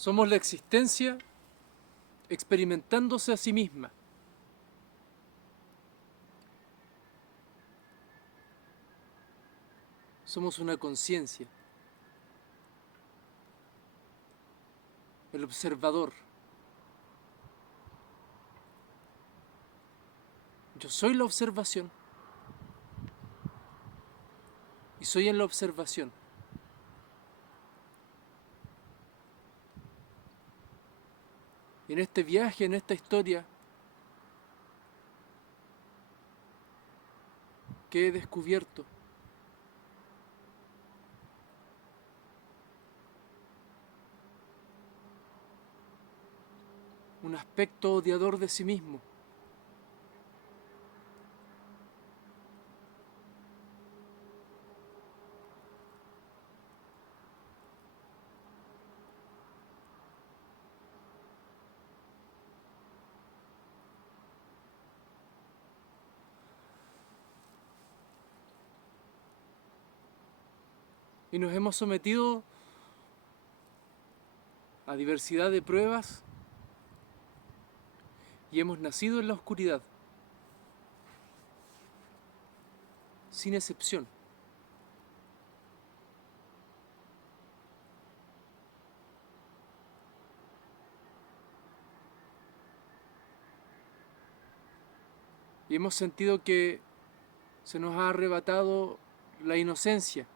Somos la existencia experimentándose a sí misma. Somos una conciencia, el observador. Yo soy la observación y soy en la observación. Y en este viaje, en esta historia, que he descubierto, un aspecto odiador de sí mismo. Y nos hemos sometido a diversidad de pruebas y hemos nacido en la oscuridad, sin excepción. Y hemos sentido que se nos ha arrebatado la inocencia.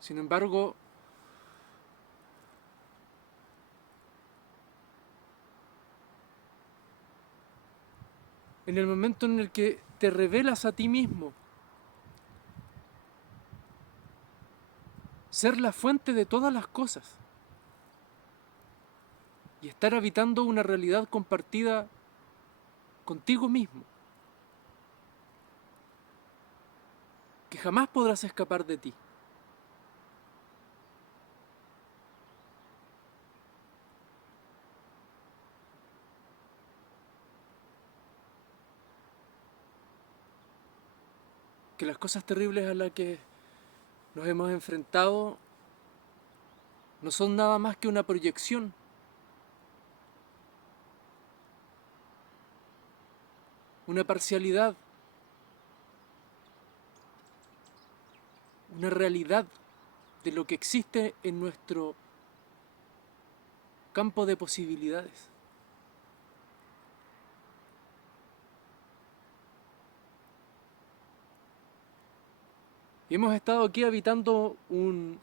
Sin embargo, en el momento en el que te revelas a ti mismo, ser la fuente de todas las cosas y estar habitando una realidad compartida contigo mismo, que jamás podrás escapar de ti. Que las cosas terribles a las que nos hemos enfrentado no son nada más que una proyección, una parcialidad, una realidad de lo que existe en nuestro campo de posibilidades. Y hemos estado aquí habitando un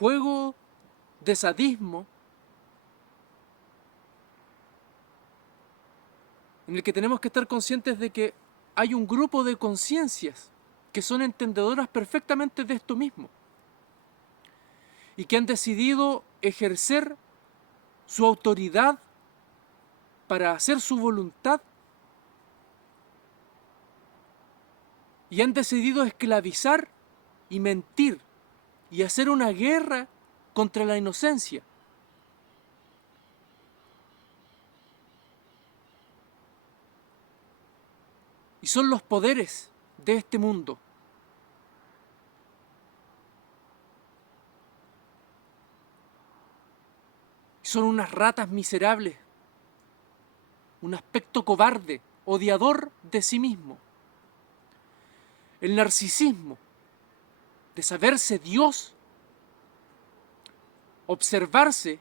juego de sadismo en el que tenemos que estar conscientes de que hay un grupo de conciencias que son entendedoras perfectamente de esto mismo y que han decidido ejercer su autoridad para hacer su voluntad y han decidido esclavizar y mentir y hacer una guerra contra la inocencia. Y son los poderes de este mundo. Son unas ratas miserables, un aspecto cobarde, odiador de sí mismo. El narcisismo de saberse Dios, observarse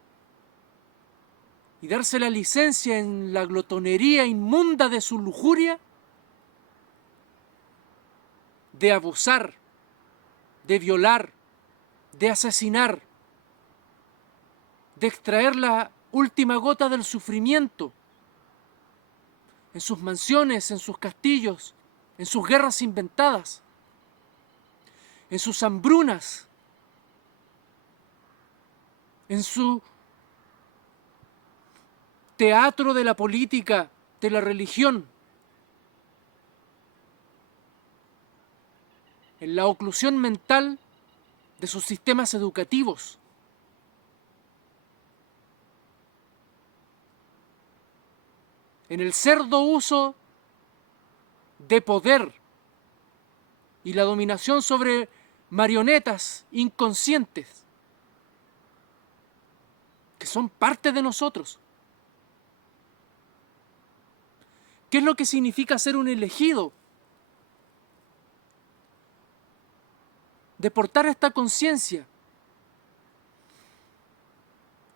y darse la licencia en la glotonería inmunda de su lujuria, de abusar, de violar, de asesinar, de extraer la última gota del sufrimiento en sus mansiones, en sus castillos, en sus guerras inventadas, en sus hambrunas, en su teatro de la política, de la religión, en la oclusión mental de sus sistemas educativos. en el cerdo uso de poder y la dominación sobre marionetas inconscientes que son parte de nosotros. ¿Qué es lo que significa ser un elegido? De portar esta conciencia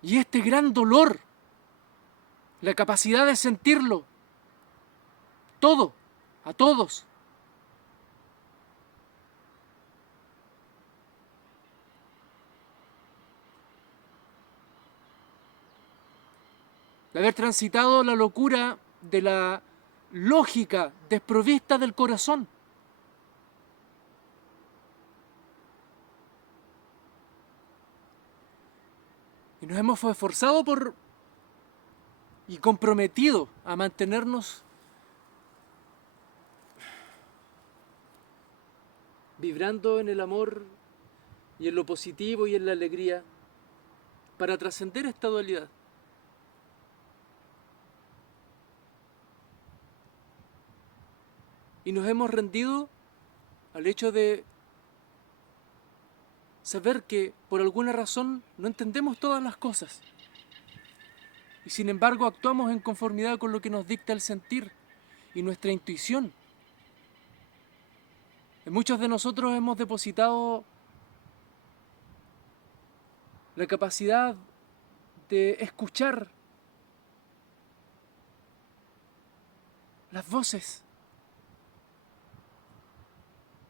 y este gran dolor, la capacidad de sentirlo, todo, a todos. De haber transitado la locura de la lógica desprovista del corazón. Y nos hemos esforzado y comprometido a mantenernos vibrando en el amor y en lo positivo y en la alegría para trascender esta dualidad. Y nos hemos rendido al hecho de saber que por alguna razón no entendemos todas las cosas. Y sin embargo actuamos en conformidad con lo que nos dicta el sentir y nuestra intuición. En muchos de nosotros hemos depositado la capacidad de escuchar las voces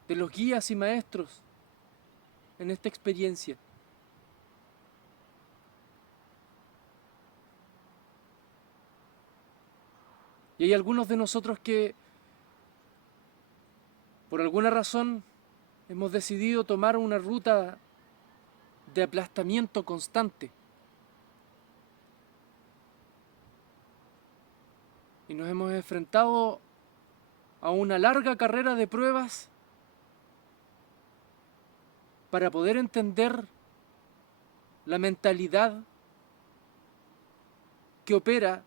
de los guías y maestros en esta experiencia. Y hay algunos de nosotros que, por alguna razón, hemos decidido tomar una ruta de aplastamiento constante. Y nos hemos enfrentado a una larga carrera de pruebas para poder entender la mentalidad que opera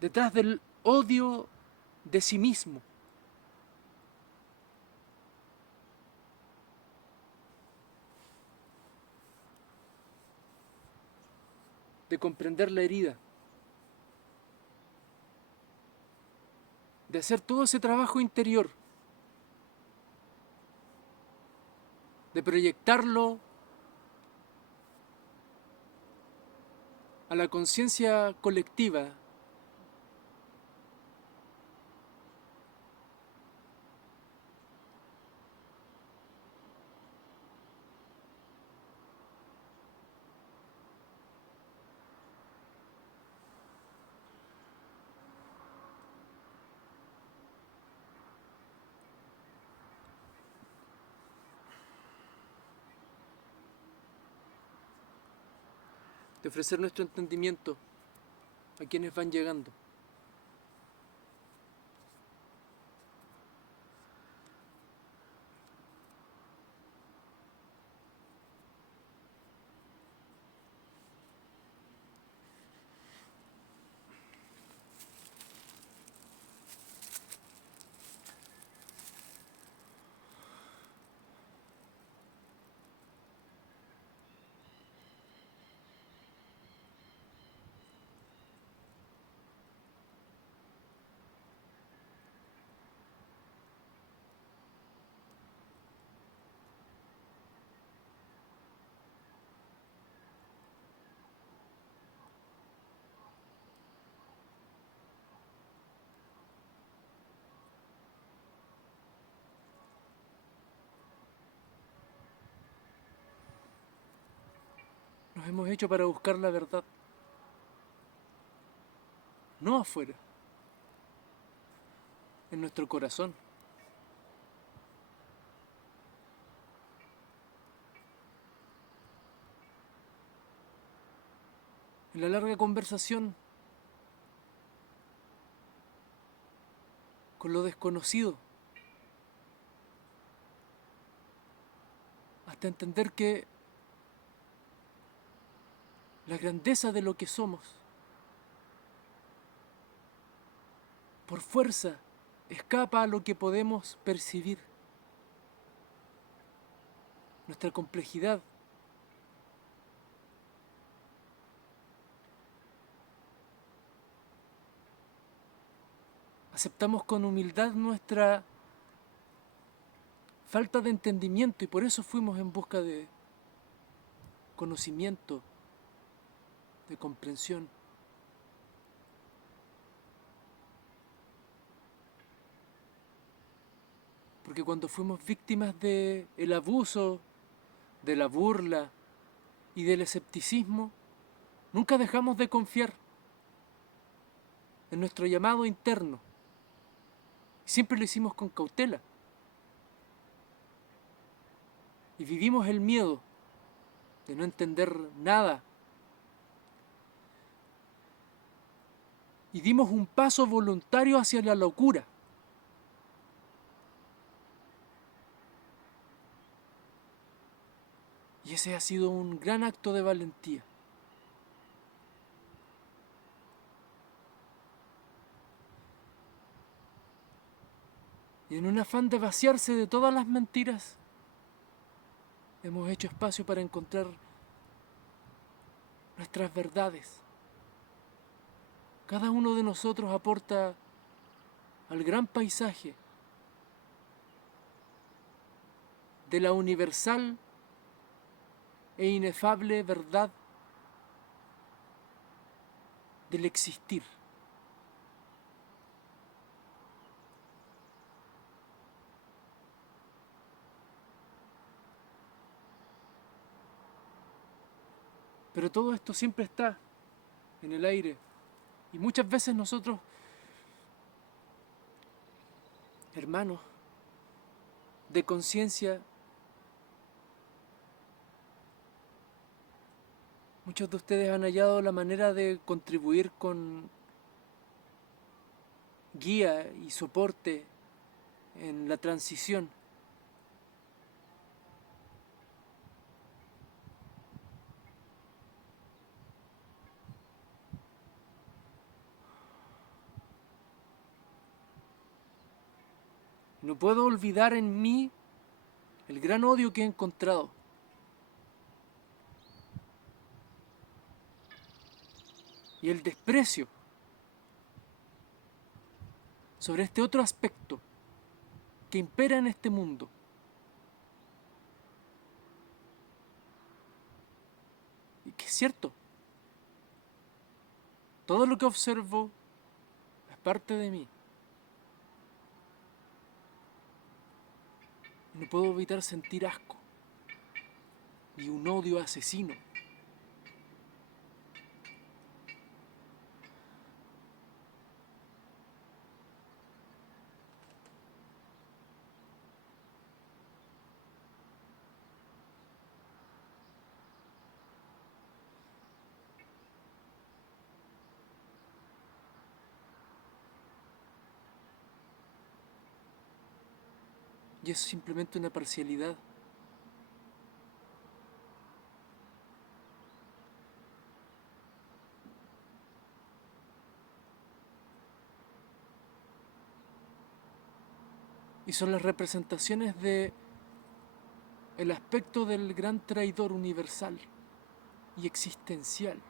detrás del odio de sí mismo. De comprender la herida. De hacer todo ese trabajo interior. De proyectarlo a la conciencia colectiva. De ofrecer nuestro entendimiento a quienes van llegando. Nos hemos hecho para buscar la verdad. No afuera. En nuestro corazón. En la larga conversación con lo desconocido. Hasta entender que la grandeza de lo que somos, por fuerza, escapa a lo que podemos percibir. Nuestra complejidad. Aceptamos con humildad nuestra falta de entendimiento y por eso fuimos en busca de conocimiento, de comprensión. Porque cuando fuimos víctimas del abuso, de la burla y del escepticismo, nunca dejamos de confiar en nuestro llamado interno. Siempre lo hicimos con cautela. Y vivimos el miedo de no entender nada. Y dimos un paso voluntario hacia la locura. Y ese ha sido un gran acto de valentía. Y en un afán de vaciarse de todas las mentiras, hemos hecho espacio para encontrar nuestras verdades. Cada uno de nosotros aporta al gran paisaje de la universal e inefable verdad del existir. Pero todo esto siempre está en el aire. Y muchas veces nosotros, hermanos, de conciencia, muchos de ustedes han hallado la manera de contribuir con guía y soporte en la transición. No puedo olvidar en mí el gran odio que he encontrado. Y el desprecio sobre este otro aspecto que impera en este mundo. Y que es cierto, todo lo que observo es parte de mí. Y no puedo evitar sentir asco y un odio asesino. Y es simplemente una parcialidad. Y son las representaciones de el aspecto del gran traidor universal y existencial.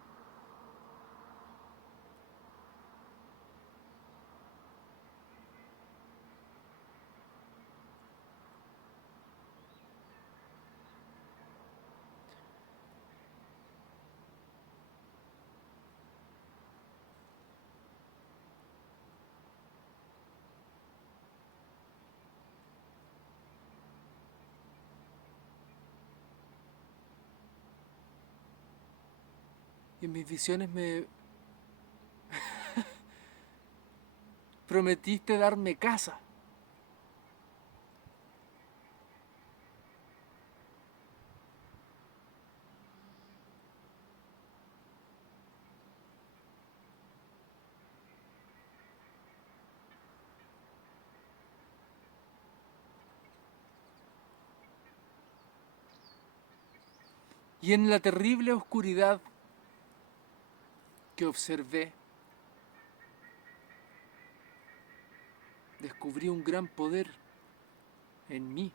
Y en mis visiones me prometiste darme casa. Y en la terrible oscuridad que observé, descubrí un gran poder en mí.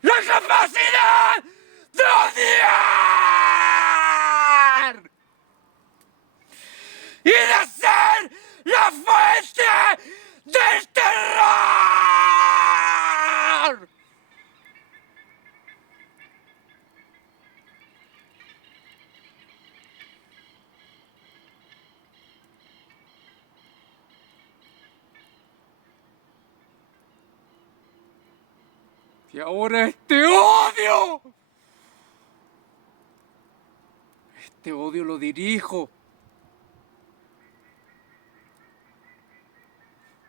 ¡La capacidad de odiar! ¡Y de ser la fuente del terror! Y ahora este odio lo dirijo.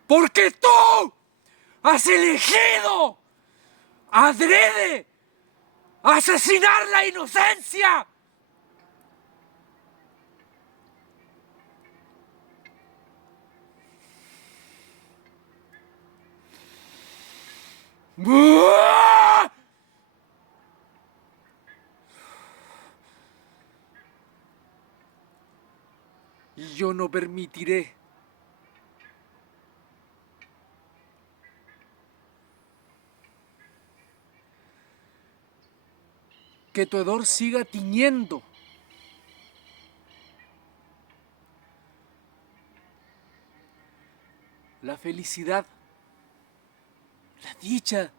Porque tú has elegido adrede asesinar la inocencia. ¡Buah! Y yo no permitiré que tu hedor siga tiñendo la felicidad, la dicha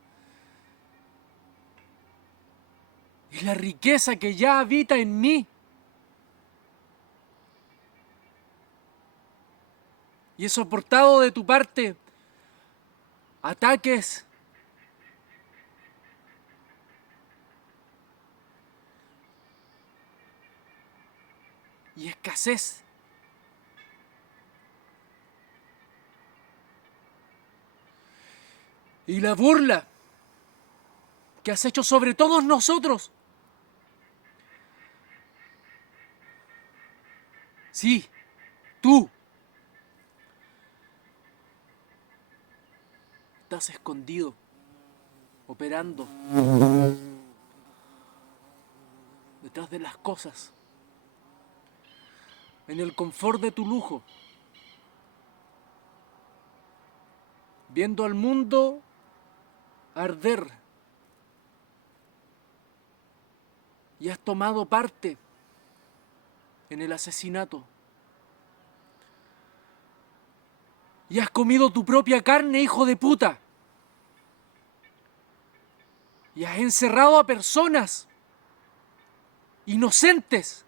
y la riqueza que ya habita en mí. Y he soportado de tu parte ataques y escasez. Y la burla que has hecho sobre todos nosotros. Sí, tú. Estás escondido, operando detrás de las cosas, en el confort de tu lujo, viendo al mundo arder. Y has tomado parte en el asesinato. Y has comido tu propia carne, hijo de puta. Y has encerrado a personas inocentes.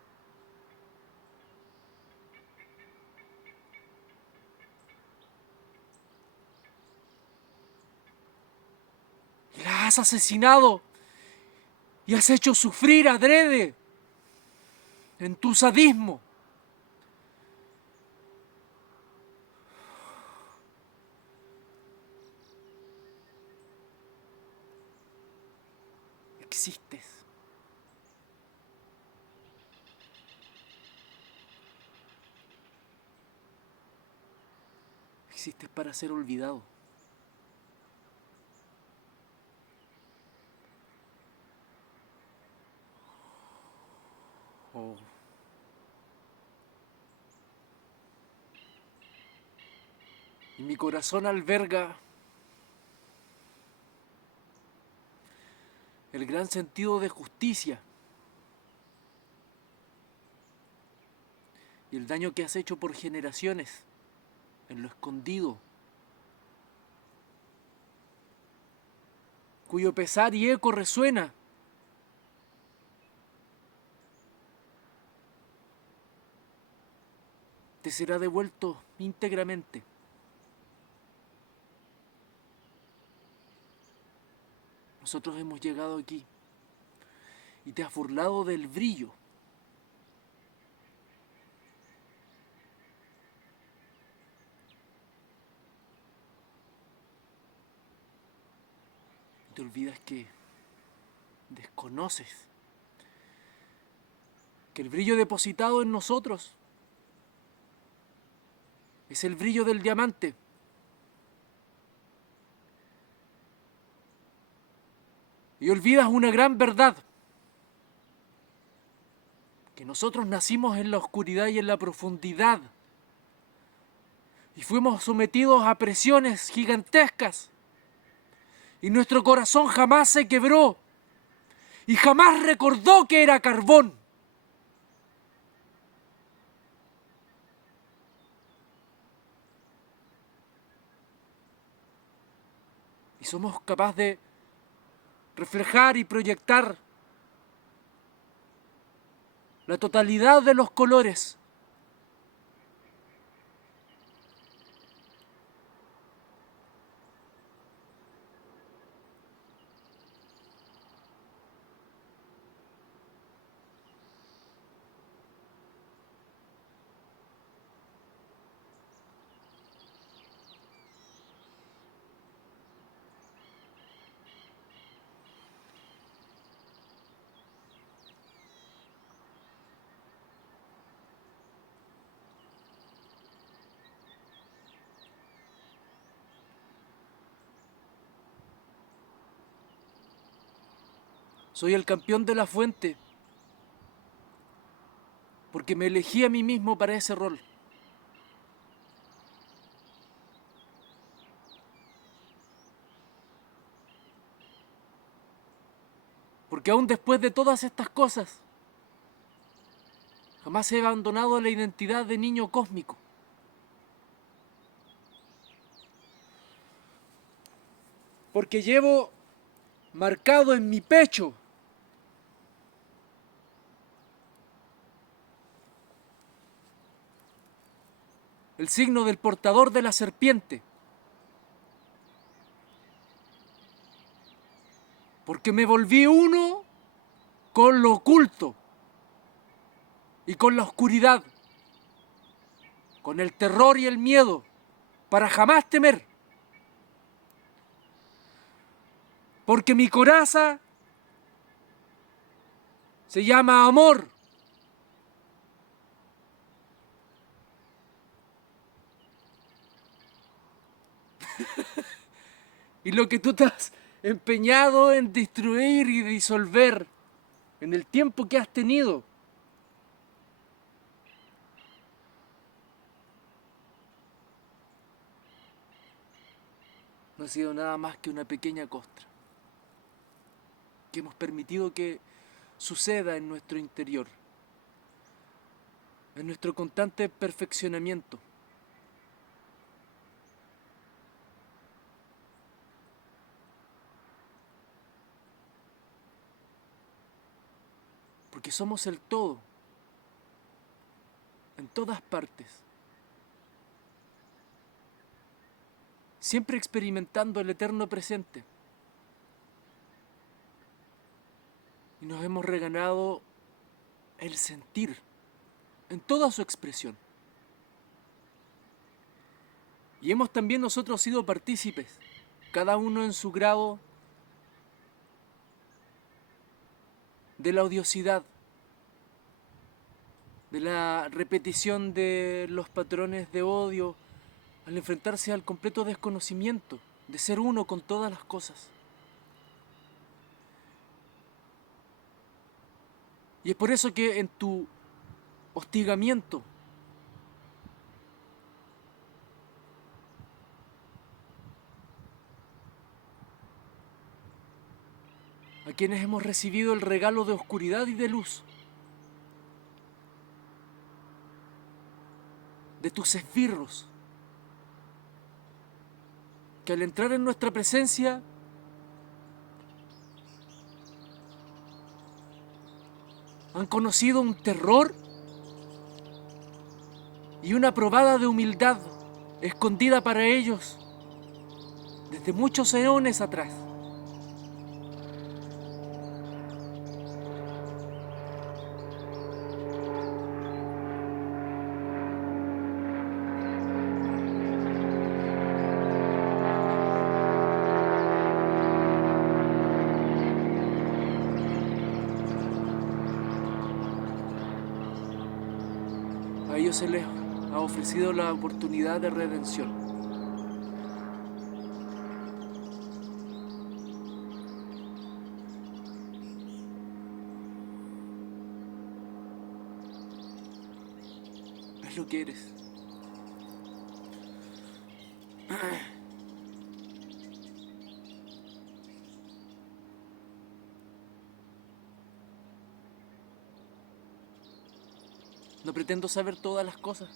Y las has asesinado. Y has hecho sufrir adrede en tu sadismo. Existes. Existes para ser olvidado. Oh. Y mi corazón alberga el gran sentido de justicia y el daño que has hecho por generaciones en lo escondido, cuyo pesar y eco resuena te será devuelto íntegramente. Nosotros hemos llegado aquí y te has burlado del brillo y te olvidas que desconoces que el brillo depositado en nosotros es el brillo del diamante. Y olvidas una gran verdad, que nosotros nacimos en la oscuridad y en la profundidad, y fuimos sometidos a presiones gigantescas, y nuestro corazón jamás se quebró, y jamás recordó que era carbón. Y somos capaces de reflejar y proyectar la totalidad de los colores. Soy el campeón de la fuente, porque me elegí a mí mismo para ese rol. Porque aún después de todas estas cosas, jamás he abandonado la identidad de niño cósmico. Porque llevo marcado en mi pecho el signo del portador de la serpiente. Porque me volví uno con lo oculto y con la oscuridad, con el terror y el miedo, para jamás temer. Porque mi coraza se llama amor. Y lo que tú estás empeñado en destruir y disolver en el tiempo que has tenido, no ha sido nada más que una pequeña costra que hemos permitido que suceda en nuestro interior, en nuestro constante perfeccionamiento. Porque somos el todo, en todas partes, siempre experimentando el eterno presente. Y nos hemos regalado el sentir en toda su expresión. Y hemos también nosotros sido partícipes, cada uno en su grado, de la odiosidad, de la repetición de los patrones de odio, al enfrentarse al completo desconocimiento de ser uno con todas las cosas. Y es por eso que en tu hostigamiento a quienes hemos recibido el regalo de oscuridad y de luz, de tus esbirros, que al entrar en nuestra presencia han conocido un terror y una probada de humildad escondida para ellos desde muchos eones atrás. A ellos se les ha ofrecido la oportunidad de redención. es lo que eres. No pretendo saber todas las cosas.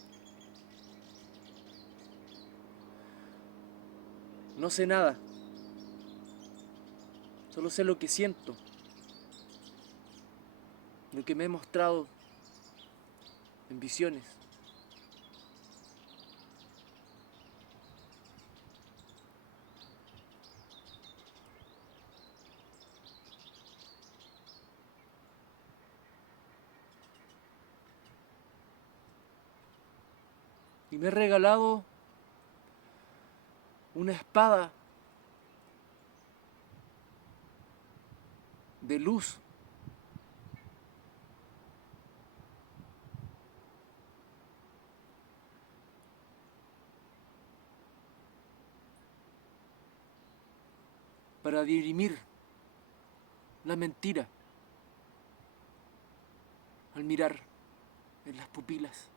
No sé nada. Solo sé lo que siento. Lo que me he mostrado en visiones. Y me he regalado una espada de luz. Para dirimir la mentira al mirar en las pupilas.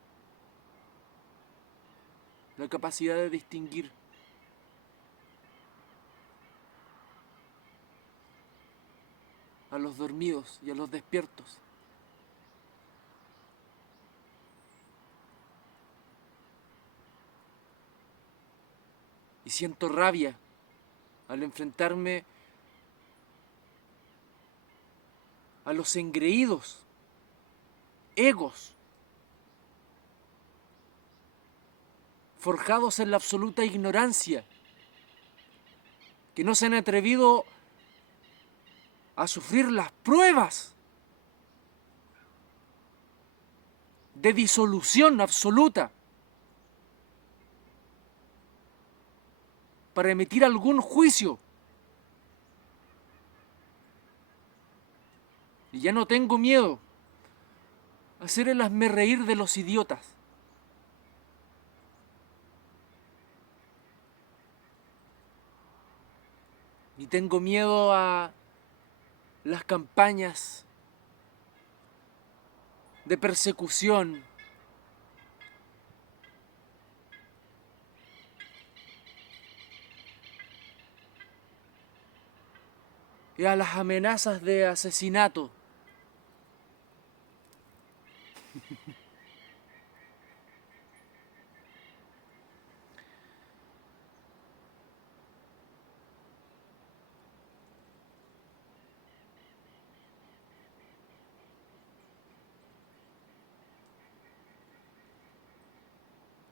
La capacidad de distinguir a los dormidos y a los despiertos. Y siento rabia al enfrentarme a los engreídos egos forjados en la absoluta ignorancia, que no se han atrevido a sufrir las pruebas de disolución absoluta para emitir algún juicio. Y ya no tengo miedo a hacer el hazmerreír de los idiotas. Ni tengo miedo a las campañas de persecución y a las amenazas de asesinato.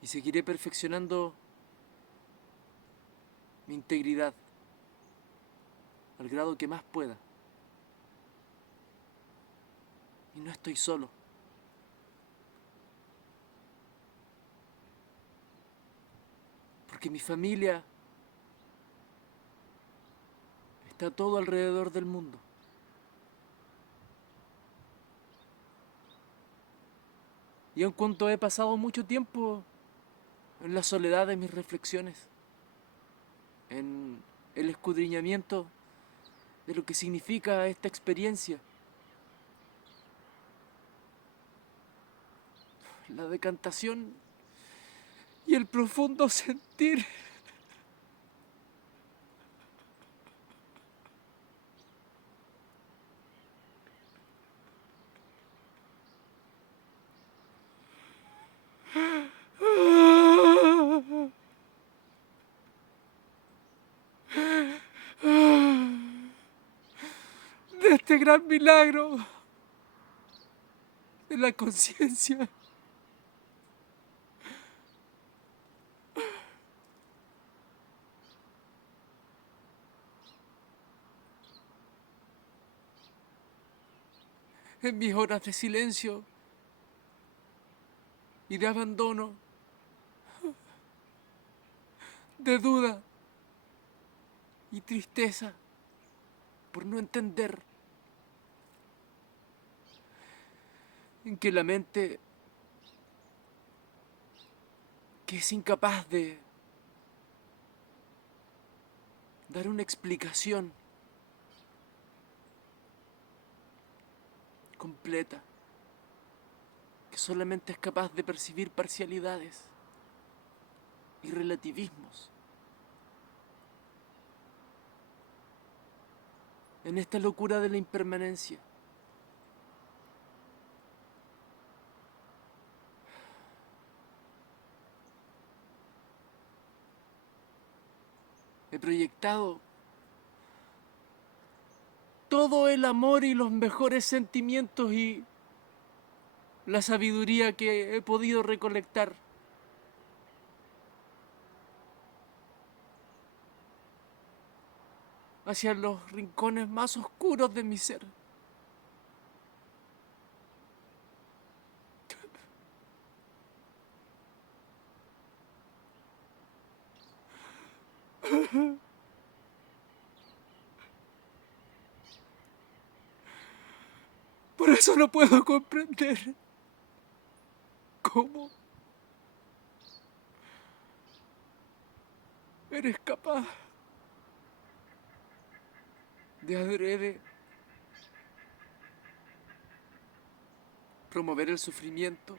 Y seguiré perfeccionando mi integridad al grado que más pueda. Y no estoy solo. Porque mi familia está todo alrededor del mundo. Y en cuanto he pasado mucho tiempo en la soledad de mis reflexiones, en el escudriñamiento de lo que significa esta experiencia, la decantación y el profundo sentir de este gran milagro de la conciencia. En mis horas de silencio y de abandono, de duda y tristeza por no entender, en que la mente, que es incapaz de dar una explicación completa, que solamente es capaz de percibir parcialidades y relativismos. En esta locura de la impermanencia, he proyectado todo el amor y los mejores sentimientos y la sabiduría que he podido recolectar hacia los rincones más oscuros de mi ser. Por eso no puedo comprender cómo eres capaz de adrede promover el sufrimiento,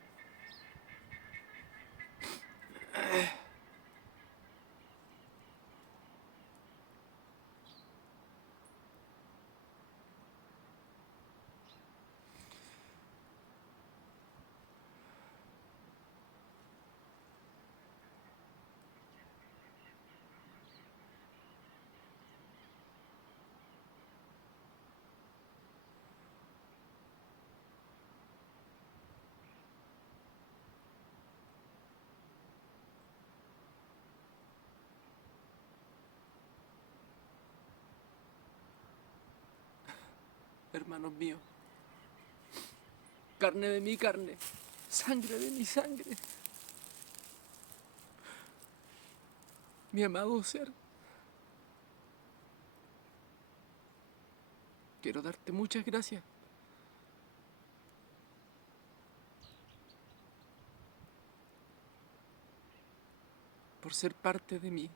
hermanos míos, carne de mi carne, sangre de mi sangre, mi amado ser. Quiero darte muchas gracias por ser parte de mí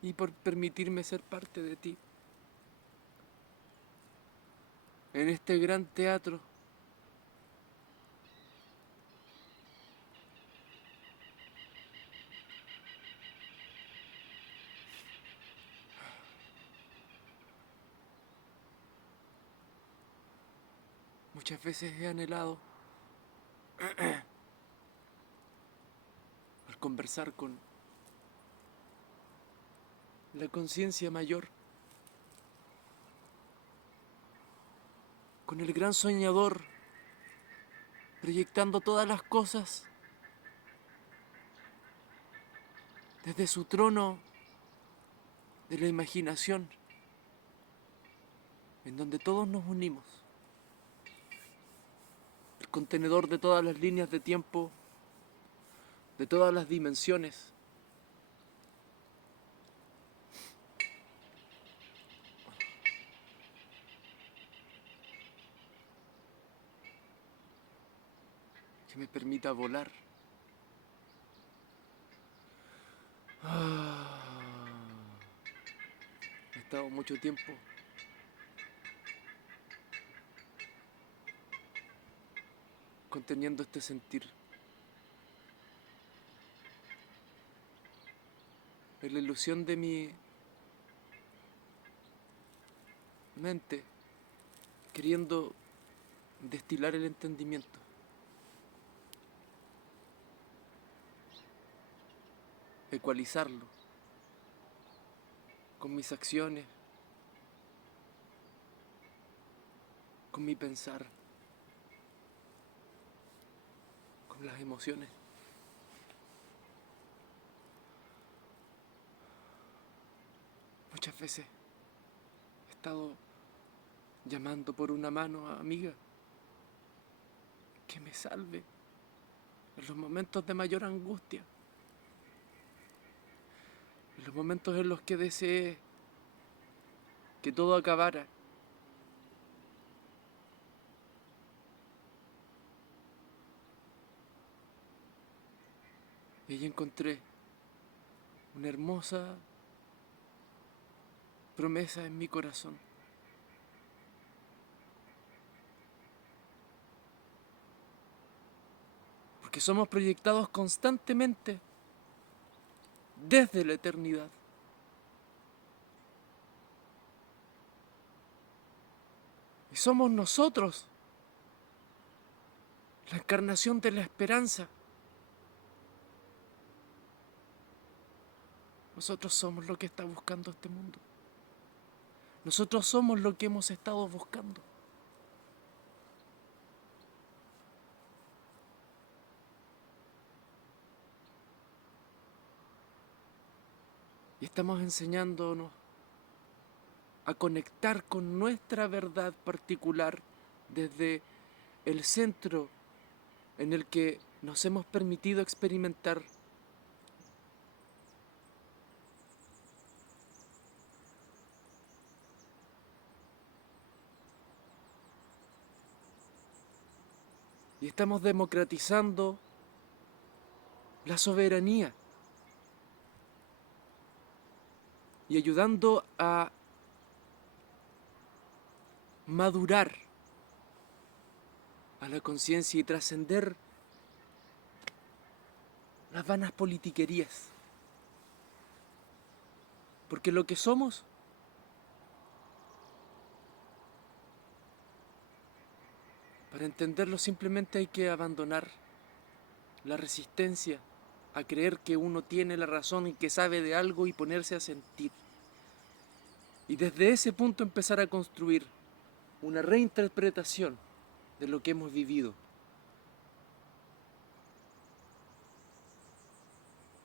y por permitirme ser parte de ti. En este gran teatro muchas veces he anhelado al conversar con la conciencia mayor, con el gran soñador, proyectando todas las cosas desde su trono de la imaginación, en donde todos nos unimos, el contenedor de todas las líneas de tiempo, de todas las dimensiones. Que me permita volar. He estado mucho tiempo conteniendo este sentir. Es la ilusión de mi mente queriendo destilar el entendimiento. Ecualizarlo con mis acciones, con mi pensar, con las emociones. Muchas veces he estado llamando por una mano amiga que me salve en los momentos de mayor angustia, en los momentos en los que deseé que todo acabara. Y ahí encontré una hermosa promesa en mi corazón. que somos proyectados constantemente desde la eternidad. Y somos nosotros la encarnación de la esperanza. Nosotros somos lo que está buscando este mundo. Nosotros somos lo que hemos estado buscando. Y estamos enseñándonos a conectar con nuestra verdad particular desde el centro en el que nos hemos permitido experimentar. Y estamos democratizando la soberanía y ayudando a madurar a la conciencia y trascender las vanas politiquerías. Porque lo que somos para entenderlo simplemente hay que abandonar la resistencia a creer que uno tiene la razón y que sabe de algo y ponerse a sentir. Y desde ese punto empezar a construir una reinterpretación de lo que hemos vivido.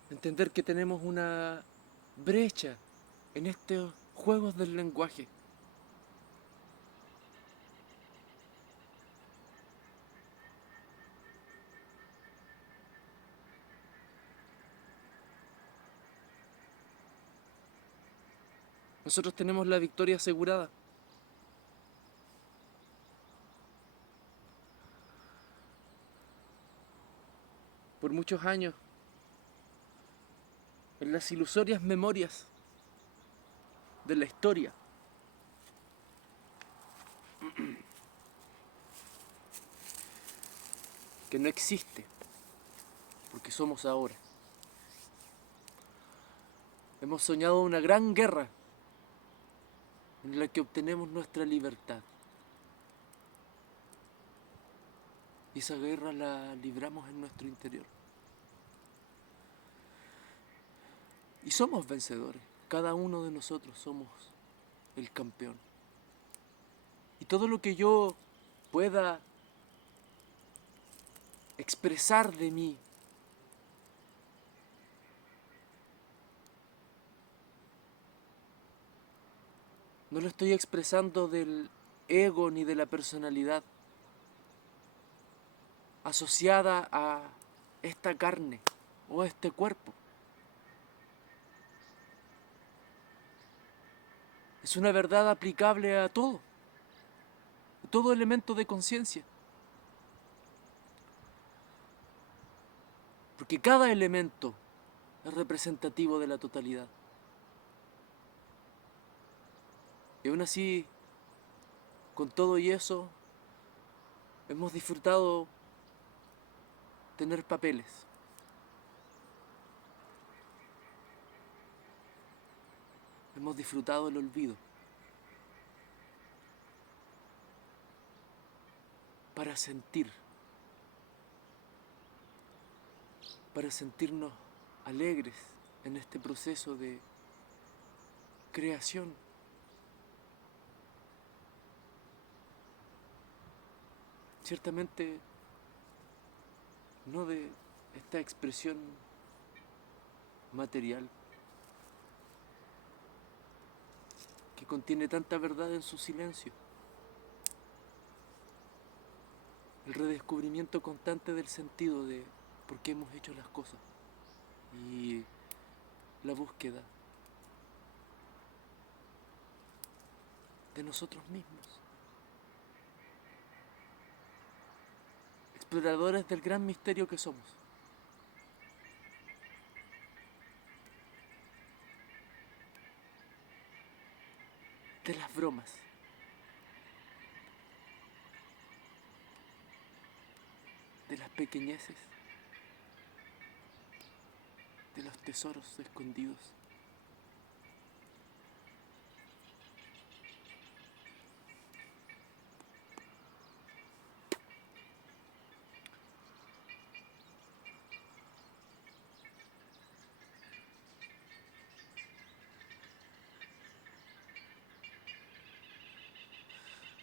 Entender que tenemos una brecha en estos juegos del lenguaje. Nosotros tenemos la victoria asegurada. Por muchos años, en las ilusorias memorias de la historia, que no existe, porque somos ahora. Hemos soñado una gran guerra en la que obtenemos nuestra libertad. Y esa guerra la libramos en nuestro interior. Y somos vencedores. Cada uno de nosotros somos el campeón. Y todo lo que yo pueda expresar de mí no lo estoy expresando del ego ni de la personalidad asociada a esta carne o a este cuerpo. Es una verdad aplicable a todo elemento de conciencia. Porque cada elemento es representativo de la totalidad. Y aún así, con todo y eso, hemos disfrutado tener papeles. Hemos disfrutado el olvido. Para sentir. Para sentirnos alegres en este proceso de creación. Ciertamente no de esta expresión material que contiene tanta verdad en su silencio. El redescubrimiento constante del sentido de por qué hemos hecho las cosas y la búsqueda de nosotros mismos. Exploradores del gran misterio que somos. De las bromas. De las pequeñeces. tesoros escondidos.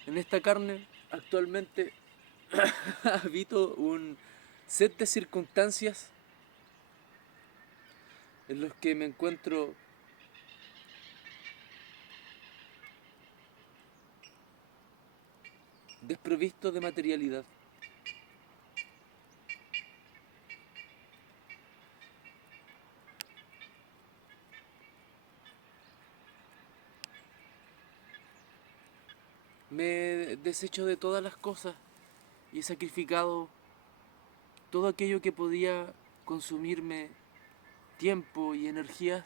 En esta carne actualmente habito un set de circunstancias en los que me encuentro desprovisto de materialidad. Me he deshecho de todas las cosas y he sacrificado todo aquello que podía consumirme tiempo y energías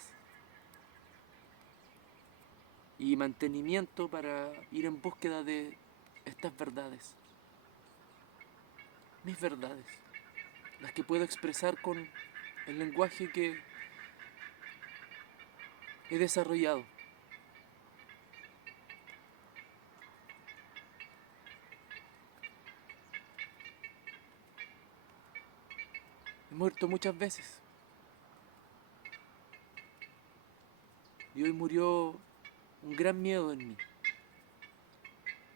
y mantenimiento para ir en búsqueda de estas verdades. Mis verdades, las que puedo expresar con el lenguaje que he desarrollado. He muerto muchas veces y hoy murió un gran miedo en mí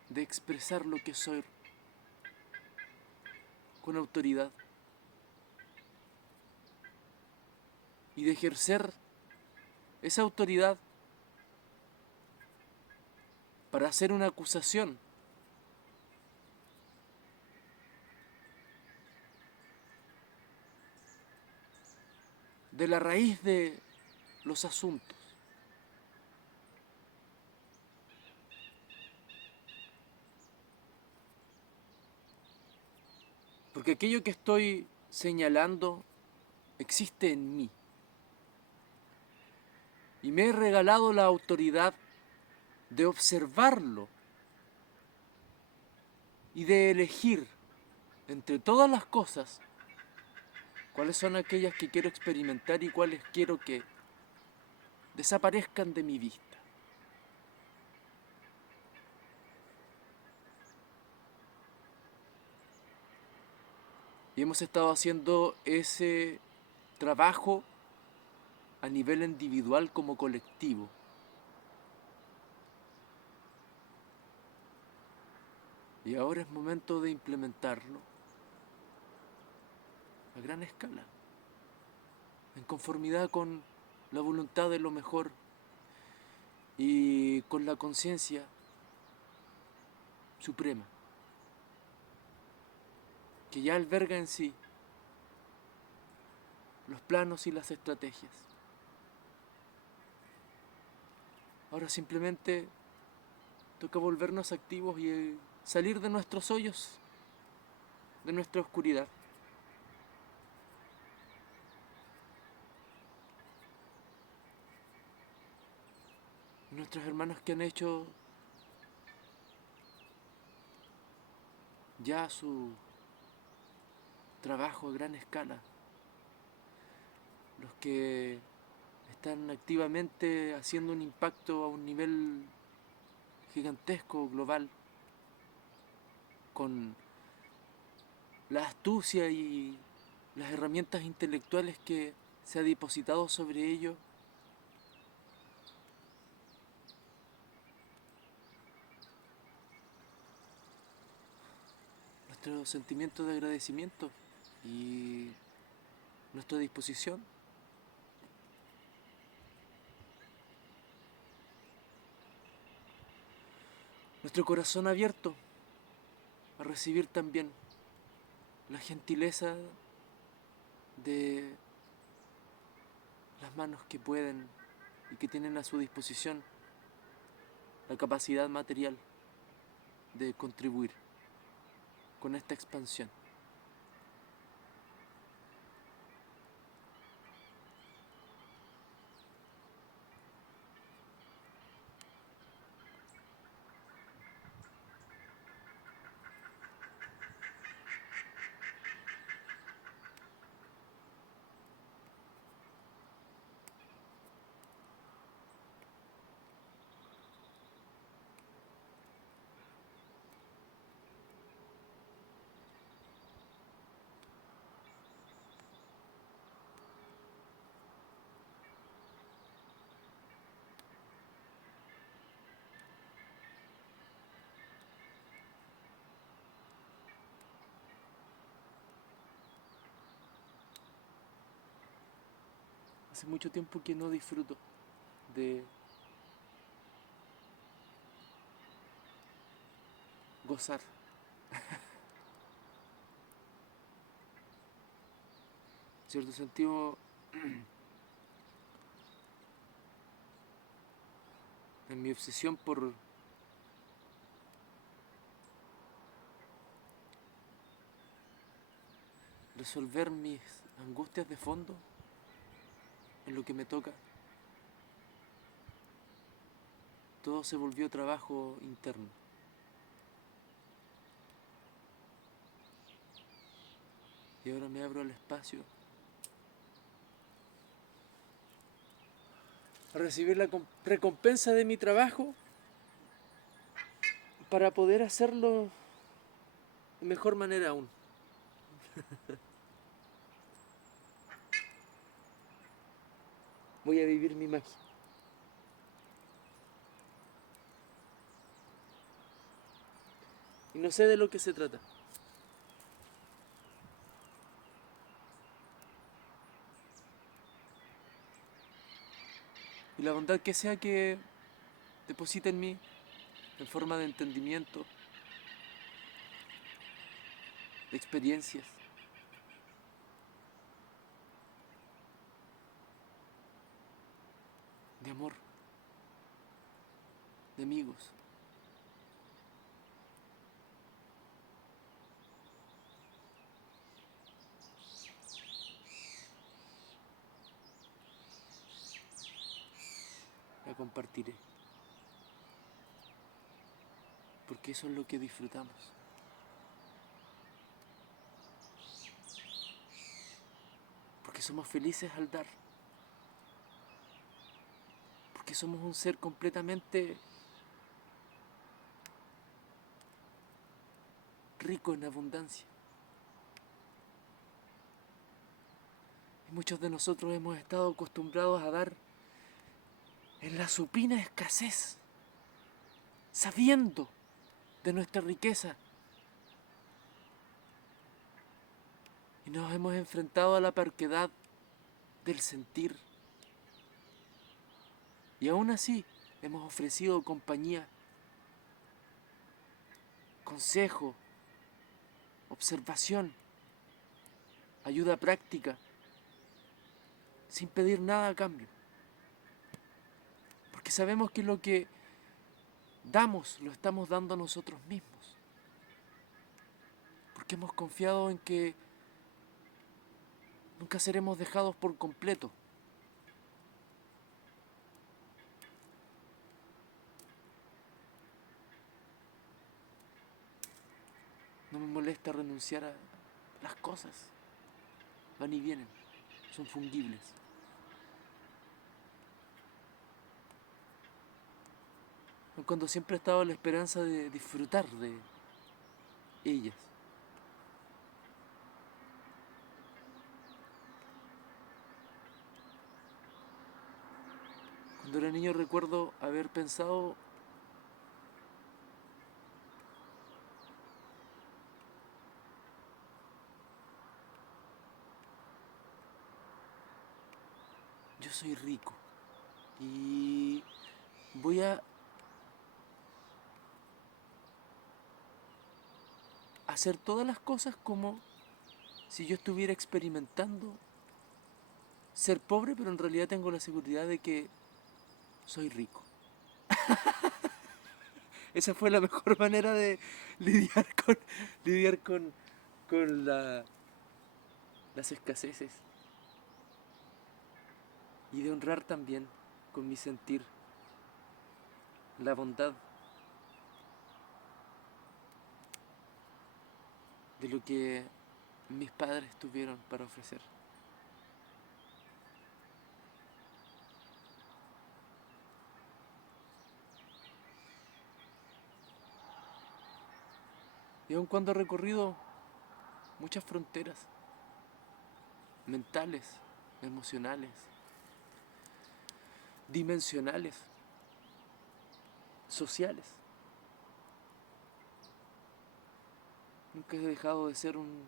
de expresar lo que soy con autoridad y de ejercer esa autoridad para hacer una acusación de la raíz de los asuntos. Porque aquello que estoy señalando existe en mí. Y me he regalado la autoridad de observarlo y de elegir entre todas las cosas cuáles son aquellas que quiero experimentar y cuáles quiero que desaparezcan de mi vista. Y hemos estado haciendo ese trabajo a nivel individual como colectivo. Y ahora es momento de implementarlo a gran escala, en conformidad con la voluntad de lo mejor y con la conciencia suprema, que ya alberga en sí los planos y las estrategias. Ahora simplemente toca volvernos activos y salir de nuestros hoyos, de nuestra oscuridad. Nuestros hermanos que han hecho ya su trabajo a gran escala, los que están activamente haciendo un impacto a un nivel gigantesco, global, con la astucia y las herramientas intelectuales que se ha depositado sobre ello. Nuestro sentimiento de agradecimiento y nuestra disposición. Nuestro corazón abierto a recibir también la gentileza de las manos que pueden y que tienen a su disposición la capacidad material de contribuir con esta expansión. Hace mucho tiempo que no disfruto de gozar. En cierto sentido, en mi obsesión por resolver mis angustias de fondo en lo que me toca, todo se volvió trabajo interno. Y ahora me abro al espacio a recibir la recompensa de mi trabajo para poder hacerlo de mejor manera aún. Voy a vivir mi magia. Y no sé de lo que se trata. Y la bondad que sea que deposita en mí, en forma de entendimiento, de experiencias, de amor, de amigos. La compartiré. Porque eso es lo que disfrutamos. Porque somos felices al dar. Porque somos un ser completamente rico en abundancia. Y muchos de nosotros hemos estado acostumbrados a dar en la supina escasez, sabiendo de nuestra riqueza. Y nos hemos enfrentado a la parquedad del sentir. Y aún así hemos ofrecido compañía, consejo, observación, ayuda práctica, sin pedir nada a cambio. Porque sabemos que lo que damos lo estamos dando a nosotros mismos. Porque hemos confiado en que nunca seremos dejados por completo. No me molesta renunciar a las cosas. Van y vienen, son fungibles. Cuando siempre he estado a la esperanza de disfrutar de ellas. Cuando era niño recuerdo haber pensado yo soy rico y voy a hacer todas las cosas como si yo estuviera experimentando ser pobre, pero en realidad tengo la seguridad de que soy rico. Esa fue la mejor manera de lidiar con las escaseces y de honrar también con mi sentir la bondad de lo que mis padres tuvieron para ofrecer. Y aun cuando he recorrido muchas fronteras mentales, emocionales, dimensionales, sociales, nunca he dejado de ser un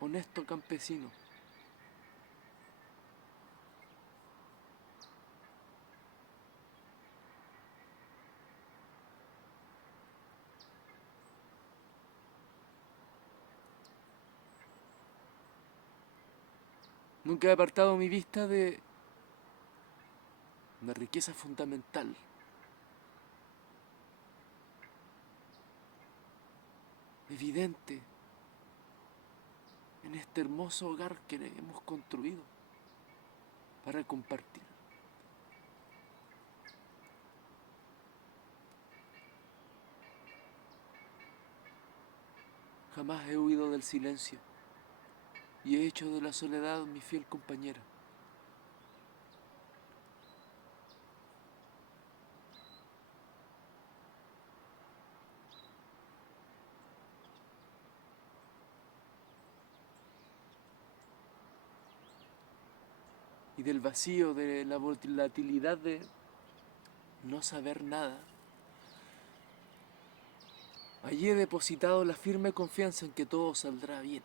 honesto campesino Nunca he apartado mi vista de una riqueza fundamental, evidente, en este hermoso hogar que hemos construido para compartir. Jamás he huido del silencio y he hecho de la soledad mi fiel compañera. Y del vacío, de la volatilidad de no saber nada, allí he depositado la firme confianza en que todo saldrá bien.